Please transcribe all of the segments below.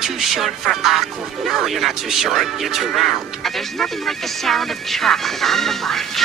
too short for awkward? No, you're not too short. You're too round. There's nothing like the sound of chocolate on the march.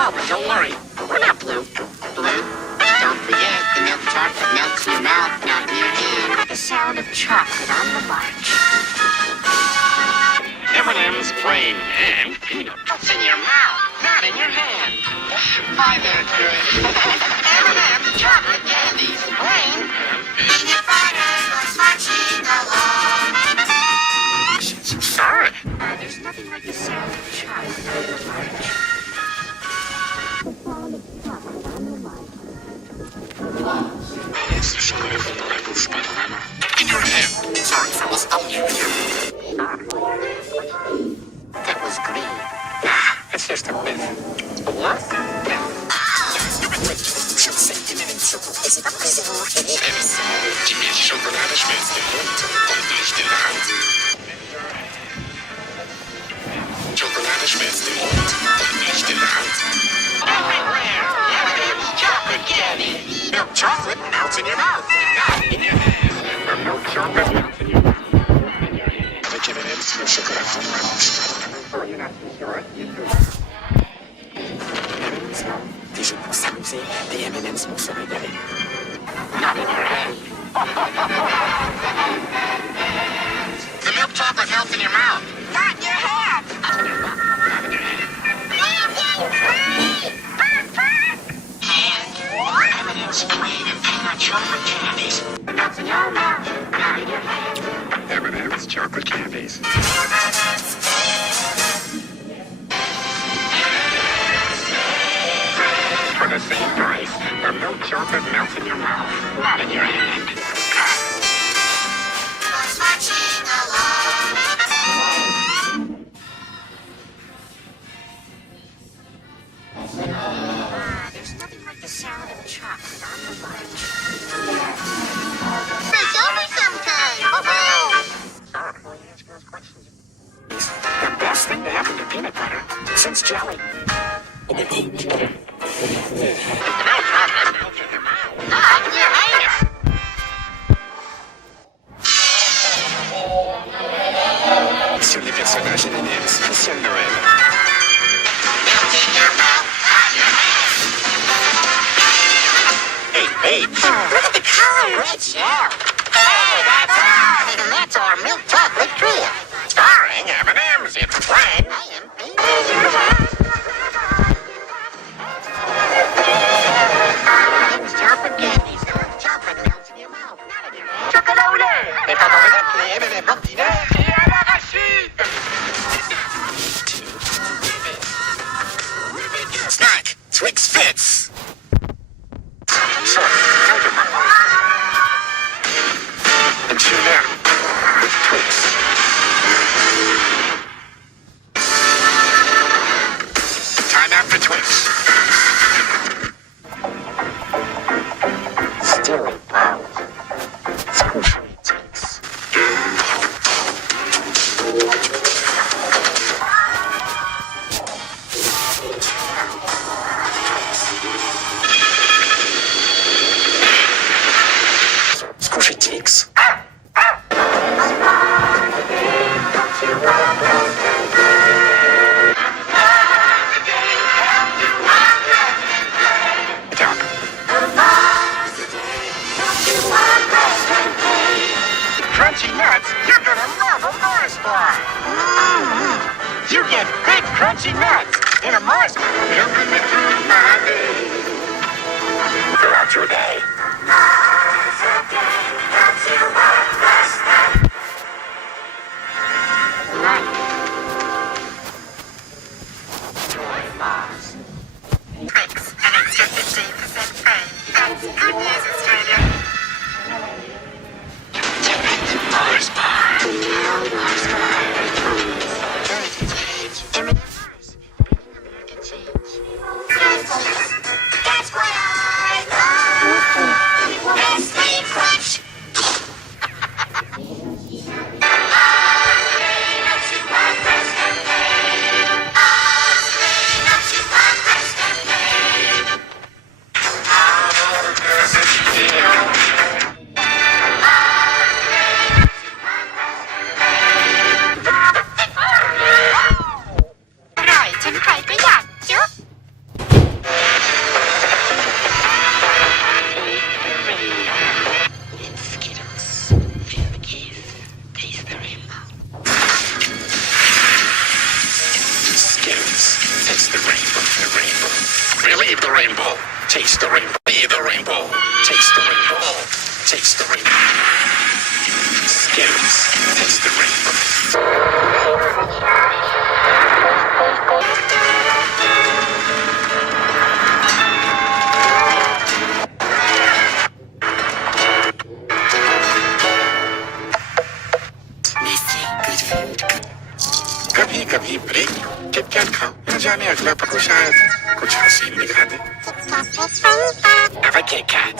Oh, but don't worry. We're not blue. Blue? Don't forget, the milk chocolate melts in your mouth, not in your hand. The sound of chocolate on the march. M&M's plain and peanut. Melts in your mouth, not in your hand. Hi there, Chris. M&M's chocolate candies, plain. Peanut butter goes marching along. Sorry. There's nothing like the sound of chocolate on the march. It's the sugar from the level spider in your hand. Sorry, fellas, I'll use you. That was green. It's just a myth. A what? Die Milchschokolade schmilzt im Mund und nicht in der Hand. Schokolade schmilzt im Mund und nicht in der Hand. Everywhere, M&M's chocolate candy. Milk chocolate melts in your mouth, not in your hand. Milk chocolate melts in your mouth. Avec M&M's, le chocolat fondra en chocolat. Oh, you're not too short. You're too round. M&M's, des jeux pour s'amuser, des M&M's pour se régaler. Not in your hand. The milk chocolate melts in your mouth. Not in your hand. Not in your mouth. Not in your hand. M&M's plain and peanut chocolate candies. Melts in your mouth, not in your hand. M&M's chocolate candies. For the same price, the milk chocolate melts in your mouth, not in your hand. Goes marching along. There's nothing like the sound of chocolate on the march. It's over sometime. It's the best thing to happen to peanut butter since jelly. The milk chocolate melts in your mouth. Not in your hand. Sur les personnages M&M's spécial Noël. Melts in your mouth, not in your hand. Hey, babes, Look at the color. Red shell. Hey, that's us. And that's our milk chocolate trio. starring M&M's, it's plain. I am peanut. M&M's chocolate candies. Chocolate melts in your mouth, not in your hand. Chocolat au lait. Et pendant les M&M's ordinaires, et à l'arachide. Snack, Twix Fits. Sorry, take a moment. And chew now with Twix. Time out for Twix. Still a pound. Squishy Twix. Squishy Twix. Crunchy nuts, you're gonna love a Mars bar. You get big crunchy nuts in a Mars bar. Helping me through my day. Throughout your day. Right. Joy Mars. Twix, an extra 15% free. That's good news, Australia. Mars bar. Mars bar. Heritage page. M&M Mars. Bringing American change. That's what I love. rainbow. Taste the rainbow. Be the rainbow. Taste the rainbow. Taste the rainbow. Skittles. Taste the rainbow. कभी कभी break KitKat खाओ न जाने अगला पको शायद कुछ हसीन दिखा दे Have a Kit Kat.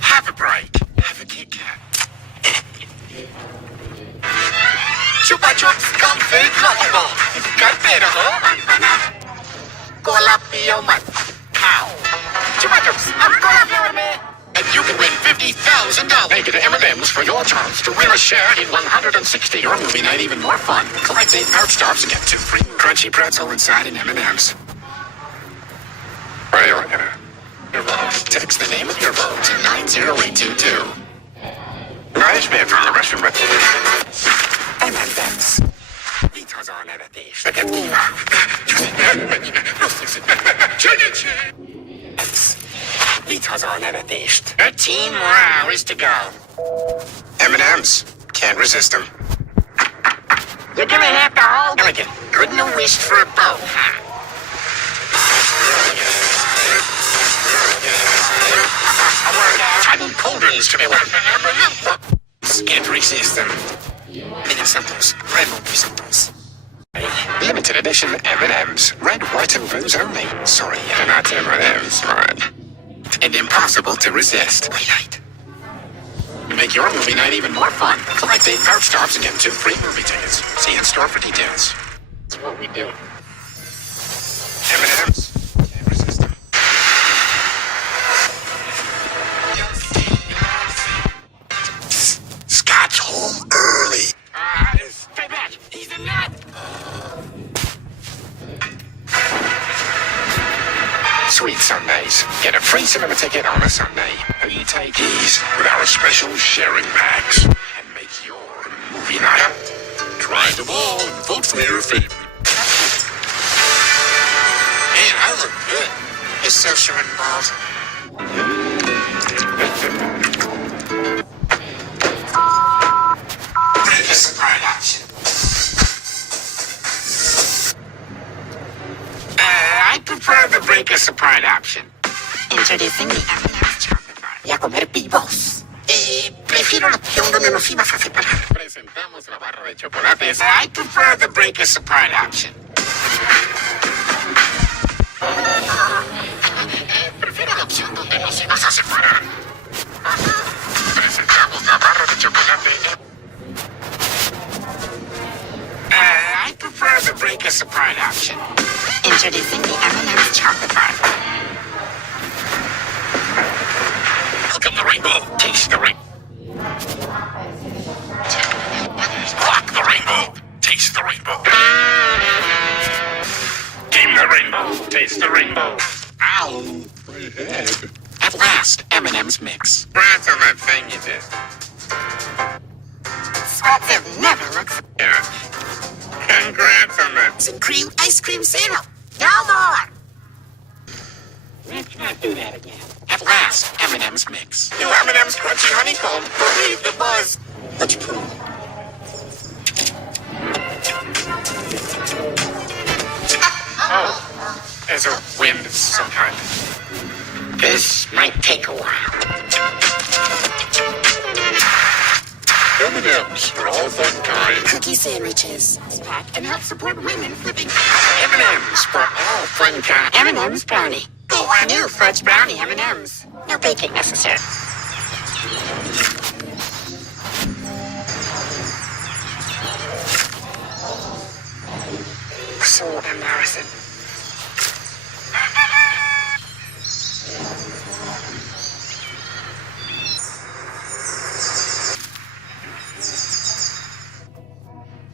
Have a break. Have a Kit Kat. Chupa Chups Comfy Crumble. Cartera, huh? Colapio man. Cow. Chupa Chups, I'm Colapio man. And you can win $50,000. Make it M&M's for your chance to win a share in 160 your movie night even more fun. Collect 8 pouch stops and get 2 free crunchy pretzel inside in M&M's. Where are you looking at? Your vote. Text the name of your vote to 90822. Nice man from the restaurant. M&M's. Vitos on everything. Vitos on everything. 13 more hours to go. M&M's. Can't resist them. You're gonna have to hold elegant. Couldn't have wished for a boat, huh? I need cauldrons to be wet. Can't resist them. Mini Santos. Red Movie Santos. Limited edition M&M's. Red, white, and blues only. Sorry, you're not M&M's, man. And impossible to resist. Twilight. Make your movie night even more fun. Collect 8 pouch stops and get 2 free movie tickets. See in store for details. That's what we do. M&M's. Can't resist them. Scott's home early. Stay back. He's a nut. Sweet Sundays. Get a free cinema ticket on a Sunday. You take these with our special sharing bags and make your movie night. Try them all and vote for your favorite. Man, I look good. You're so short and bald. Break a surprise option. I prefer the break a surprise option. Introducing the M&M's chocolate bar. Y a comer pibos. Prefiero la opción donde nos ibas a separar. Presentamos la barra de chocolates. I prefer the break a surprise option. Prefiero la opción donde nos ibas a separar. Presentamos la barra de chocolate. I prefer the break a surprise option. Introducing the M&M's chocolate bar. Welcome the rainbow. Taste the rainbow. Rock the rainbow. Taste the rainbow. Game the rainbow. Taste the rainbow. Ow. My head. At last, M&M's mix. Congrats on that thing you did. Sweats have never looked so Yeah. Congrats on that. and cream ice cream syrup. No more. Let's not do that again. At last, M&M's mix. New M&M's crunchy honeycomb. Believe the buzz. Let's prove. Oh, there's a wind of some kind. This might take a while. M&M's for all fun kind. Cookie sandwiches. Pack and help support women flipping. M&M's for all fun kind. M&M's brownie. New fudge brownie M&M's. No baking necessary. So embarrassing.